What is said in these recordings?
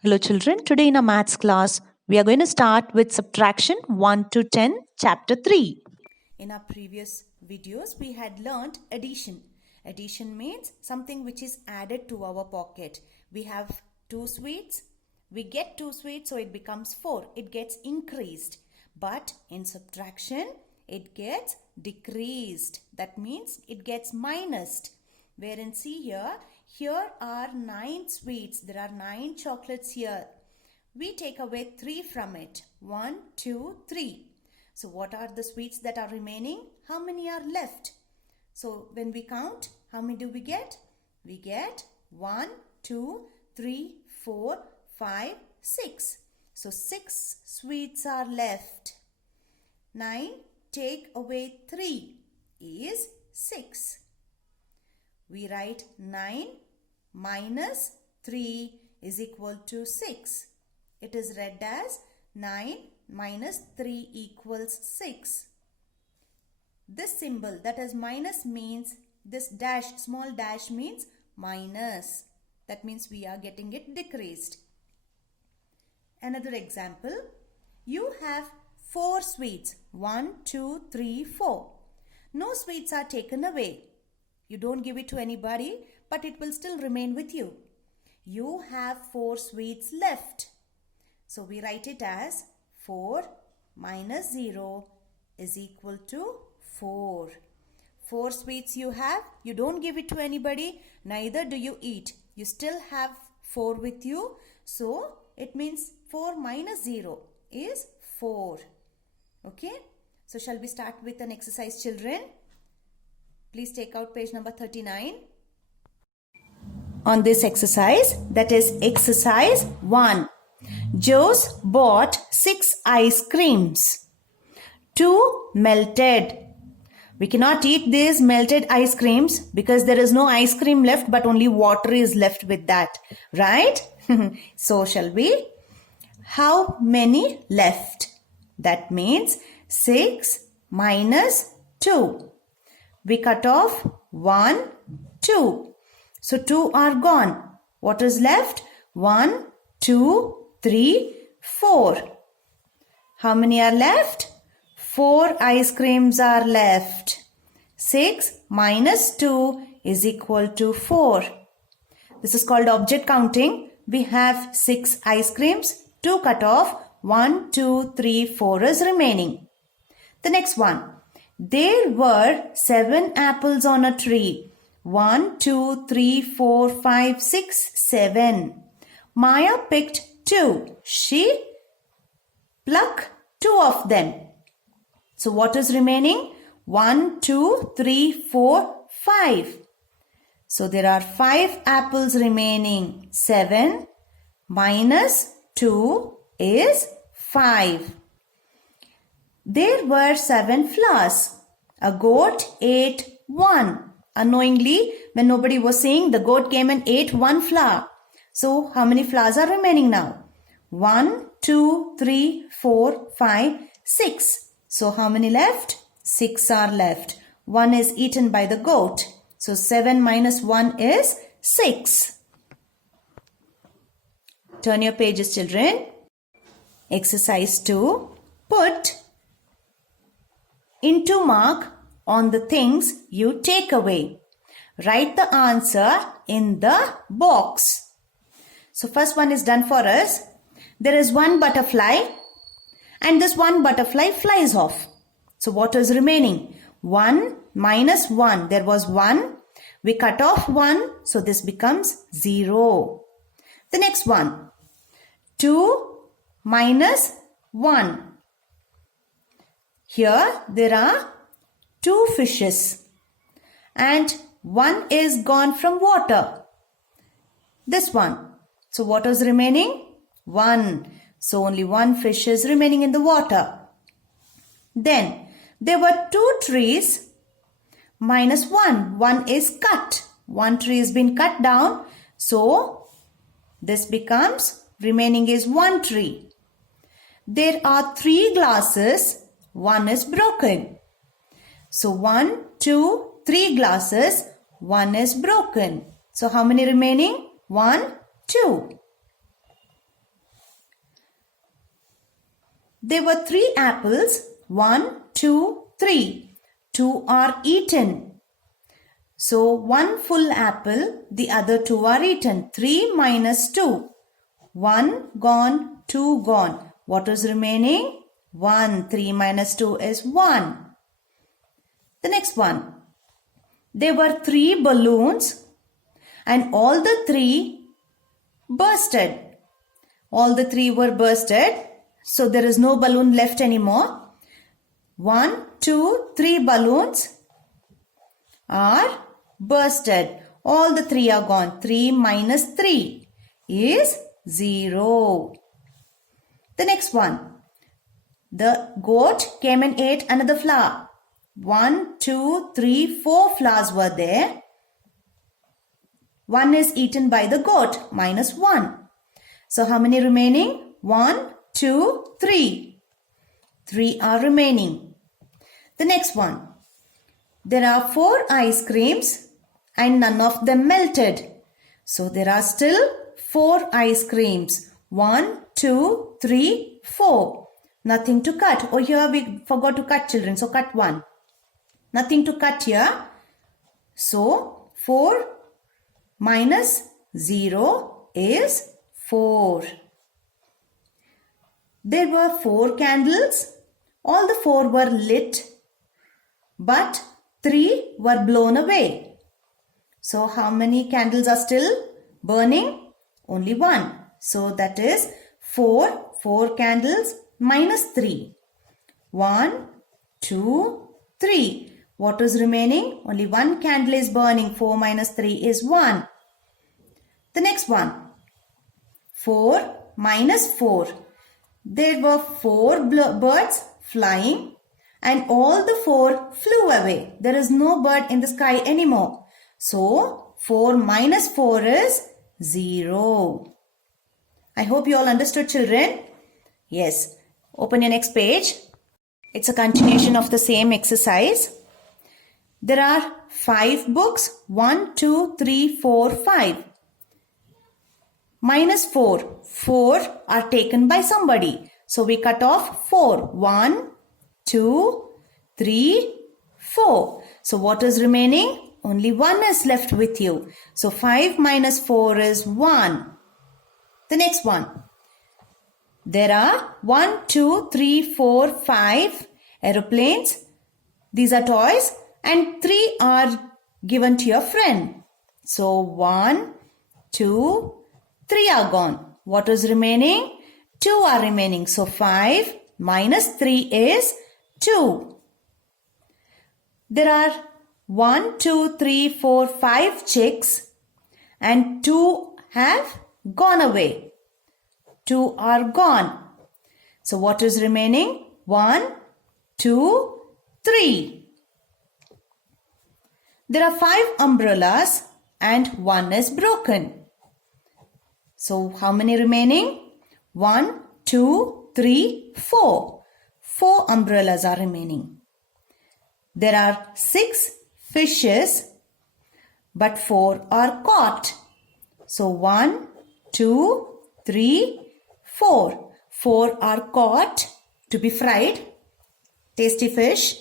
Hello children, today in our maths class, we are going to start with subtraction 1 to 10, chapter 3. In our previous videos, we had learnt addition. Addition means something which is added to our pocket. We have 2 sweets. We get 2 sweets, so it becomes 4. It gets increased. But in subtraction, it gets decreased. That means it gets minused. Wherein see here are 9 sweets. There are 9 chocolates here. We take away 3 from it. 1, 2, 3. So what are the sweets that are remaining? How many are left? So when we count, how many do we get? We get 1, 2, 3, 4, 5, 6. So 6 sweets are left. 9 take away 3 is 6. We write 9 minus 3 is equal to 6. It is read as 9 minus 3 equals 6. This symbol, that is minus, means this dash, small dash means minus. That means we are getting it decreased. Another example, you have 4 sweets. 1, 2, 3, 4. No sweets are taken away. You don't give it to anybody, but it will still remain with you. You have 4 sweets left. So we write it as 4 minus 0 is equal to 4. 4 sweets you have. You don't give it to anybody, neither do you eat. You still have 4 with you. So it means 4 minus 0 is 4. Okay. So shall we start with an exercise, children? Please take out page number 39. On this exercise, that is exercise 1. Jose bought 6 ice creams. 2 melted. We cannot eat these melted ice creams because there is no ice cream left, but only water is left with that. Right? So shall we? How many left? That means 6 minus 2. We cut off 1, 2. So 2 are gone. What is left? 1, 2, 3, 4. How many are left? 4 ice creams are left. 6 minus 2 is equal to 4. This is called object counting. We have 6 ice creams. 2 cut off. 1, 2, 3, 4 is remaining. The next one. There were 7 apples on a tree. 1, 2, 3, 4, 5, 6, 7. Maya picked 2. She plucked 2 of them. So what is remaining? 1, 2, 3, 4, 5. So there are 5 apples remaining. 7 minus 2 is 5. There were 7 flowers. A goat ate 1. Unknowingly, when nobody was saying, the goat came and ate 1 flower. So, how many flowers are remaining now? 1, 2, 3, 4, 5, 6. So, how many left? 6 are left. 1 is eaten by the goat. So, 7 minus 1 is 6. Turn your pages, children. Exercise 2. Put into mark on the things you take away. Write the answer in the box. So first one is done for us. There is 1 butterfly and this 1 butterfly flies off. So what is remaining? 1 minus 1. There was 1. We cut off 1. So this becomes 0. The next one. 2 minus 1. Here there are 2 fishes and 1 is gone from water. This one. So what is remaining? 1. So only 1 fish is remaining in the water. Then there were 2 trees minus 1. 1 is cut. 1 tree has been cut down. So this becomes remaining is 1 tree. There are 3 glasses. 1 is broken. So 1, 2, 3 glasses. 1 is broken. So how many remaining? 1, 2. There were 3 apples. 1, 2, 3. 2 are eaten. So 1 full apple, the other 2 are eaten. 3 minus 2. 1 gone, 2 gone. What is remaining? 1. 3 minus 2 is 1. The next one. There were 3 balloons and all the 3 bursted. All the 3 were bursted. So there is no balloon left anymore. 1, 2, 3 balloons are bursted. All the 3 are gone. 3 minus 3 is 0. The next one. The goat came and ate another flower. 1, 2, 3, 4 flowers were there. 1 is eaten by the goat, minus 1. So how many remaining? 1, 2, 3. 3 are remaining. The next one. There are 4 ice creams and none of them melted. So there are still 4 ice creams. 1, 2, 3, 4. Nothing to cut. Oh, here we forgot to cut, children. So cut 1. Nothing to cut here. So 4 minus 0 is 4. There were 4 candles. All the 4 were lit, but 3 were blown away. So how many candles are still burning? Only 1. So that is 4 candles minus 3. 1, 2, 3. What is remaining? Only 1 candle is burning. 4 minus 3 is 1. The next one. 4 minus 4. There were 4 birds flying and all the 4 flew away. There is no bird in the sky anymore. So 4 minus 4 is 0. I hope you all understood, children. Yes. Open your next page. It's a continuation of the same exercise. There are 5 books. 1, 2, 3, 4, 5. Minus 4. 4 are taken by somebody. So we cut off 4. 1, 2, 3, 4. So what is remaining? Only 1 is left with you. So 5 minus 4 is 1. The next one. There are 1, 2, 3, 4, 5 aeroplanes. These are toys and 3 are given to your friend. So 1, 2, 3 are gone. What is remaining? 2 are remaining. So 5 minus 3 is 2. There are 1, 2, 3, 4, 5 chicks and 2 have gone away. 2 are gone. So what is remaining? 1, 2, 3. There are 5 umbrellas and 1 is broken. So how many remaining? 1, 2, 3, 4. 4 umbrellas are remaining. There are 6 fishes but 4 are caught. So 1, 2, 3, 4. 4 are caught to be fried. Tasty fish.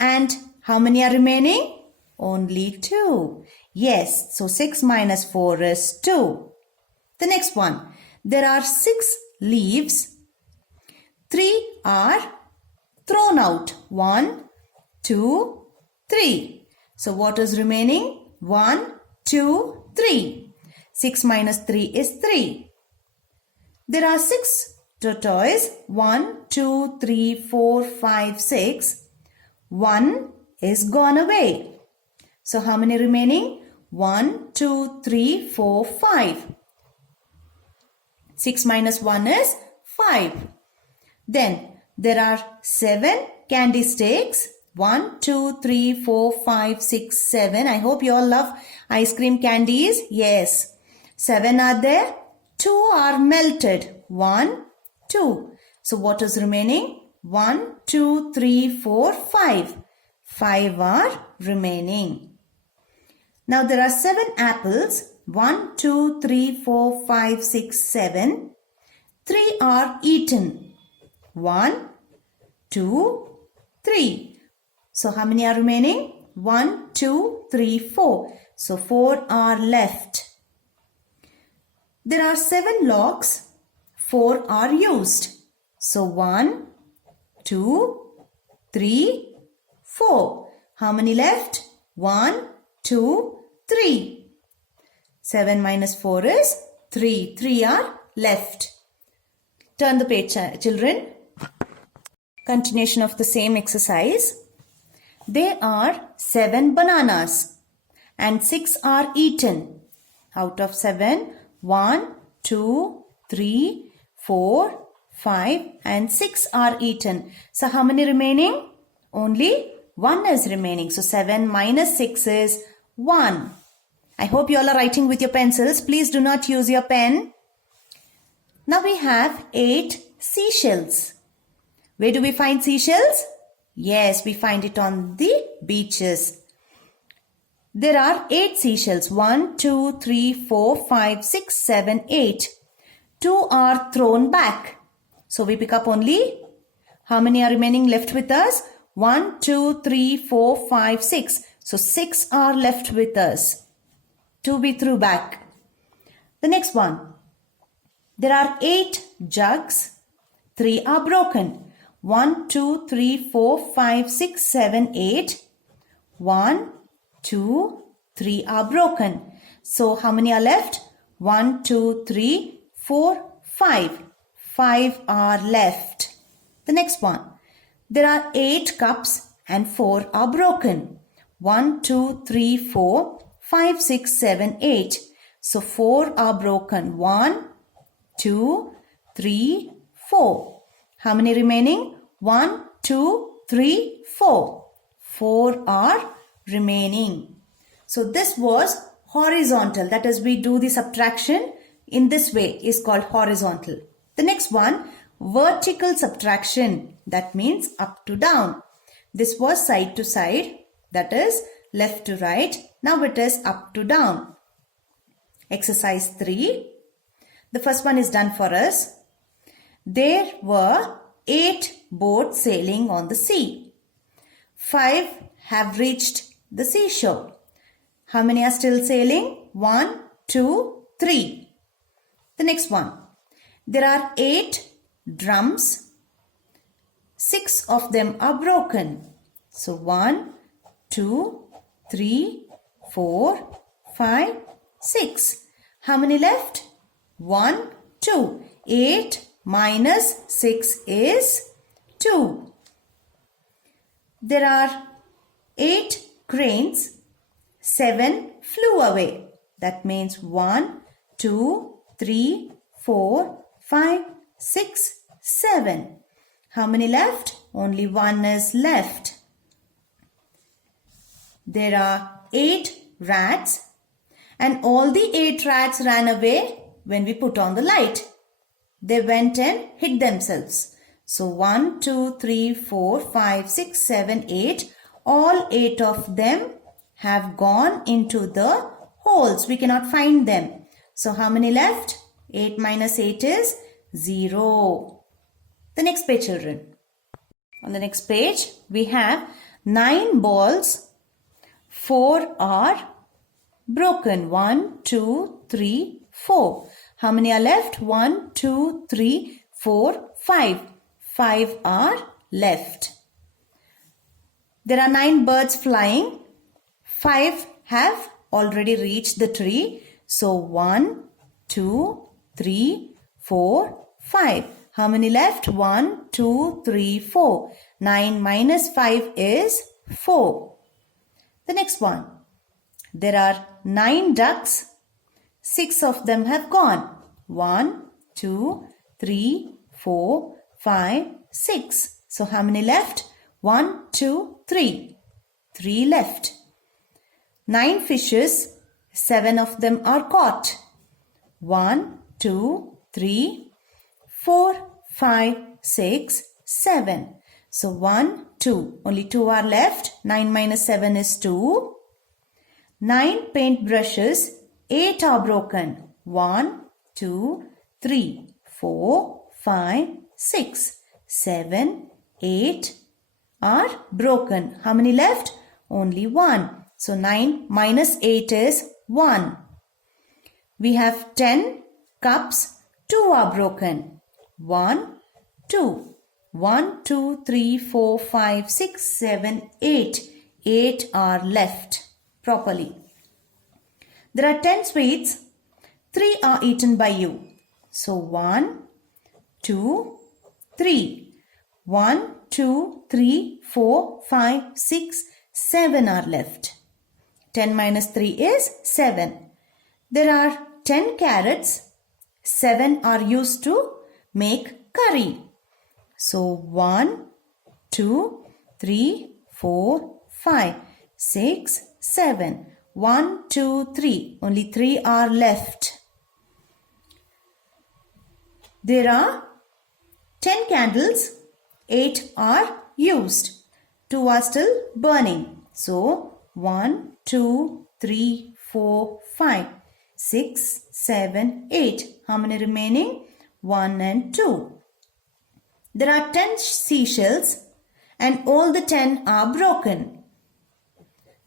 And how many are remaining? Only 2. Yes, so 6 minus 4 is 2. The next one. There are 6 leaves. 3 are thrown out. 1, 2, 3. So what is remaining? 1, 2, 3. 6 minus 3 is 3. There are 6 tortoises. 1, 2, 3, 4, 5, 6. 1 is gone away. So how many remaining? 1, 2, 3, 4, 5. 6 minus 1 is 5. Then there are 7 candy sticks. 1, 2, 3, 4, 5, 6, 7. I hope you all love ice cream candies. Yes. 7 are there. 2 are melted. 1, 2. So what is remaining? 1, 2, 3, 4, 5. 5 are remaining. Now there are 7 apples. 1, 2, 3, 4, 5, 6, 7. 3 are eaten. 1, 2, 3. So how many are remaining? 1, 2, 3, 4. So 4 are left. There are 7 locks. 4 are used. So 1, 2, 3, 4. How many left? 1, 2, 3. 7 minus 4 is 3. 3 are left. Turn the page, children. Continuation of the same exercise. There are 7 bananas and 6 are eaten. Out of 7, 1, 2, 3, 4, 5 and 6 are eaten. So how many remaining? Only 1 is remaining. So 7 minus 6 is 1. I hope you all are writing with your pencils. Please do not use your pen. Now we have 8 seashells. Where do we find seashells? Yes, we find it on the beaches. There are 8 seashells. 1, 2, 3, 4, 5, 6, 7, 8. 2 are thrown back. So we pick up only, how many are remaining left with us? 1, 2, 3, 4, 5, 6. So 6 are left with us. 2 we threw back. The next one. There are 8 jugs. 3 are broken. 1, 2, 3, 4, 5, 6, 7, 8. 1, 2, 3 are broken. So how many are left? 1, 2, 3, 4, 5. 5 are left. The next one. There are 8 cups and 4 are broken. 1, 2, 3, 4, 5, 6, 7, 8. So 4 are broken. 1, 2, 3, 4. How many remaining? 1, 2, 3, 4. 4 are remaining. So this was horizontal. That is, we do the subtraction in this way is called horizontal. The next one, vertical subtraction. That means up to down. This was side to side. That is left to right. Now it is up to down. Exercise 3. The first one is done for us. There were 8 boats sailing on the sea. 5 have reached the seashore. How many are still sailing? 1, 2, 3. The next one. There are 8 drums. 6 of them are broken. So 1, 2, 3, 4, 5, 6. How many left? 1, 2. 8 minus 6 is 2. There are 8 cranes. 7 flew away. That means 1, 2, 3, 4, 5, 6, 7. How many left? Only 1 is left. There are 8 rats and all the 8 rats ran away when we put on the light. They went and hid themselves. So 1, 2, 3, 4, 5, 6, 7, 8. All 8 of them have gone into the holes. We cannot find them. So how many left? 8 minus 8 is 0. The next page, children. On the next page, we have 9 balls. 4 are broken. 1, 2, 3, 4. How many are left? 1, 2, 3, 4, 5. 5 are left. There are 9 birds flying. 5 have already reached the tree. So 1, 2, 3, 4, 5. How many left? 1, 2, 3, 4. 9 minus 5 is 4. The next one. There are 9 ducks. 6 of them have gone. 1, 2, 3, 4, 5, 6. So how many left? 1, 2, 3. 3 left. 9 fishes. 7 of them are caught. 1, 2, 3, 4, 5, 6, 7. So 1, 2. Only 2 are left. 9 minus 7 is 2. 9 paint brushes. 8 are broken. 1, 2, 3, 4, 5, 6. 7, 8 are broken. How many left? Only 1. So 9 minus 8 is 1. We have 10 cups. 2 are broken. 1, 2. 1, 2, 3, 4, 5, 6, 7, 8. 8 are left properly. There are 10 sweets. 3 are eaten by you. So 1, 2, 3. 1, 2, 3, 4, 5, 6, 7 are left. 10 minus 3 is 7. There are 10 carrots. 7 are used to make curry. So 1, 2, 3, 4, 5, 6, 7. 1, 2, 3. Only 3 are left. There are 10 candles. 8 are used. 2 are still burning. So 1, 2, 3, 4, 5, 6, 7, 8. How many remaining? 1 and 2. There are 10 seashells and all the 10 are broken.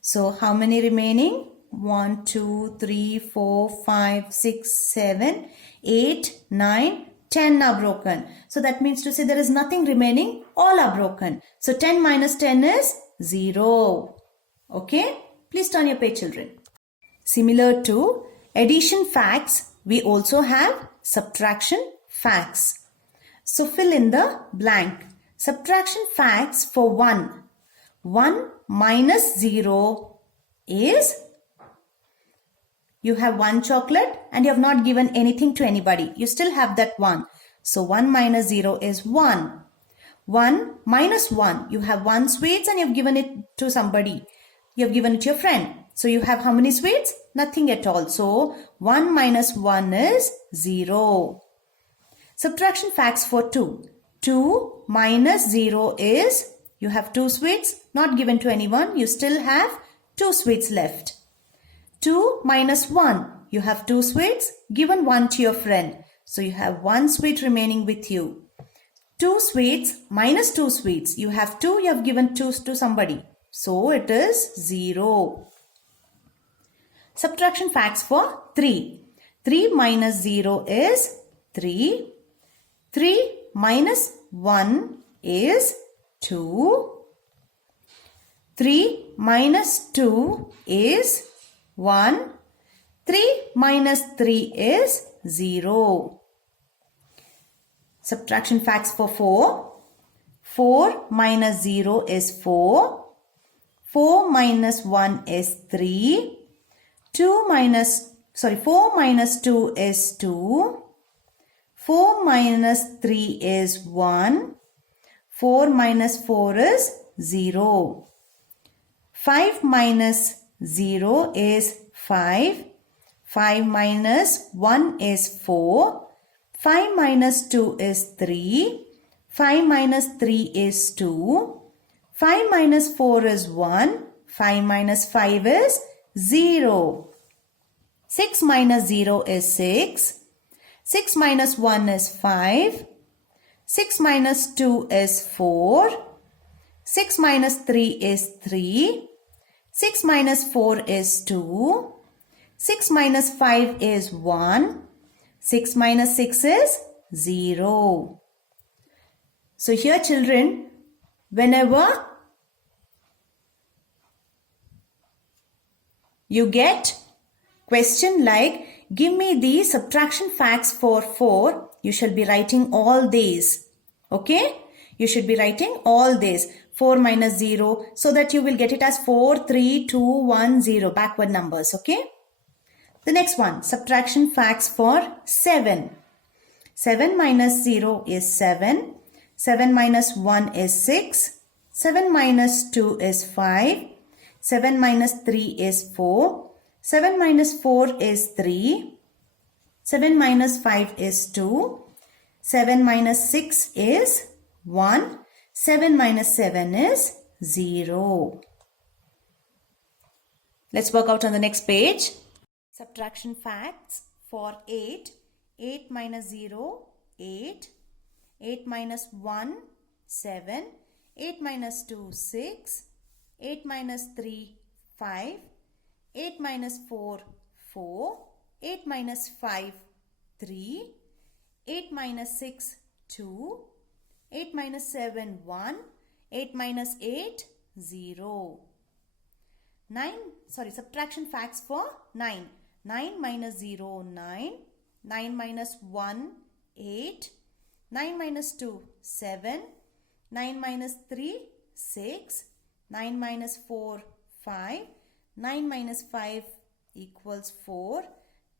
So how many remaining? 1, 2, 3, 4, 5, 6, 7, 8, 9, 10 are broken. So that means to say there is nothing remaining. All are broken. So 10 minus 10 is 0. Okay? Please turn your page, children. Similar to addition facts, we also have subtraction facts. So fill in the blank. Subtraction facts for 1. 1 minus 0 is, you have 1 chocolate and you have not given anything to anybody. You still have that 1. So 1 minus 0 is 1. 1 minus 1. You have 1 sweets and you have given it to somebody. You have given it to your friend. So you have how many sweets? Nothing at all. So 1 minus 1 is 0. Subtraction facts for 2. 2 minus 0 is, you have 2 sweets not given to anyone. You still have 2 sweets left. 2 minus 1. You have 2 sweets, given 1 to your friend. So you have 1 sweet remaining with you. 2 sweets minus 2 sweets. You have 2, you have given 2 to somebody. So it is 0. Subtraction facts for 3. 3 minus 0 is 3. 3 minus 1 is 2. 3 minus 2 is 1. 3 minus 3 is 0. Subtraction facts for 4. 4 minus 0 is 4. 4 minus 1 is 3. 4 minus 2 is 2. 4 minus 3 is 1. 4 minus 4 is 0. 5 minus 0 is 5. 5 minus 1 is 4. 5 minus 2 is 3. 5 minus 3 is 2. 5 minus 4 is 1. 5 minus 5 is 0. 6 minus 0 is 6. 6 minus 1 is 5. 6 minus 2 is 4. 6 minus 3 is 3. 6 minus 4 is 2. 6 minus 5 is 1. 6 minus 6 is 0. So here children, whenever you get question like, give me the subtraction facts for 4, you shall be writing all these. Okay? You should be writing all these. 4 minus 0, so that you will get it as 4, 3, 2, 1, 0, backward numbers. Okay? The next one, subtraction facts for 7. 7 minus 0 is 7. 7 minus 1 is 6. 7 minus 2 is 5. 7 minus 3 is 4. 7 minus 4 is 3. 7 minus 5 is 2. 7 minus 6 is 1. 7 minus 7 is 0. Let's work out on the next page. Subtraction facts for 8. 8 minus 0, 8. 8 minus 1, 7. 8 minus 2, 6. 8 minus 3, 5. 8 minus 4, 4. 8 minus 5, 3. 8 minus 6, 2. 8 minus 7, 1. 8 minus 8, 0. Subtraction facts for 9. 9 minus 0, 9. 9 minus 1, 8. 9 minus 2, 7. 9 minus 3, 6. 9 minus 4, 5. 9 minus 5 equals 4.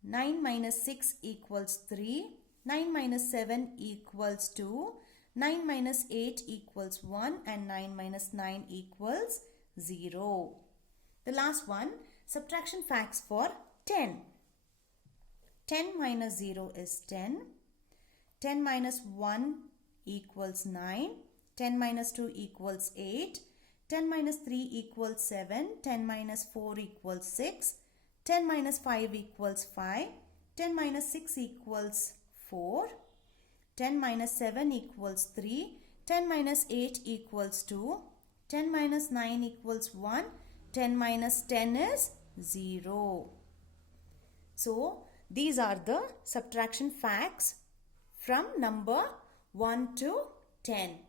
9 minus 6 equals 3. 9 minus 7 equals 2. 9 minus 8 equals 1. And 9 minus 9 equals 0. The last one, subtraction facts for 10. 10 minus 0 is 10. 10 minus 1 equals 9. 10 minus 2 equals 8. 10 minus 3 equals 7. 10 minus 4 equals 6. 10 minus 5 equals 5. 10 minus 6 equals 4. 10 minus 7 equals 3. 10 minus 8 equals 2. 10 minus 9 equals 1. 10 minus 10 is 0. So, these are the subtraction facts from number 1 to 10.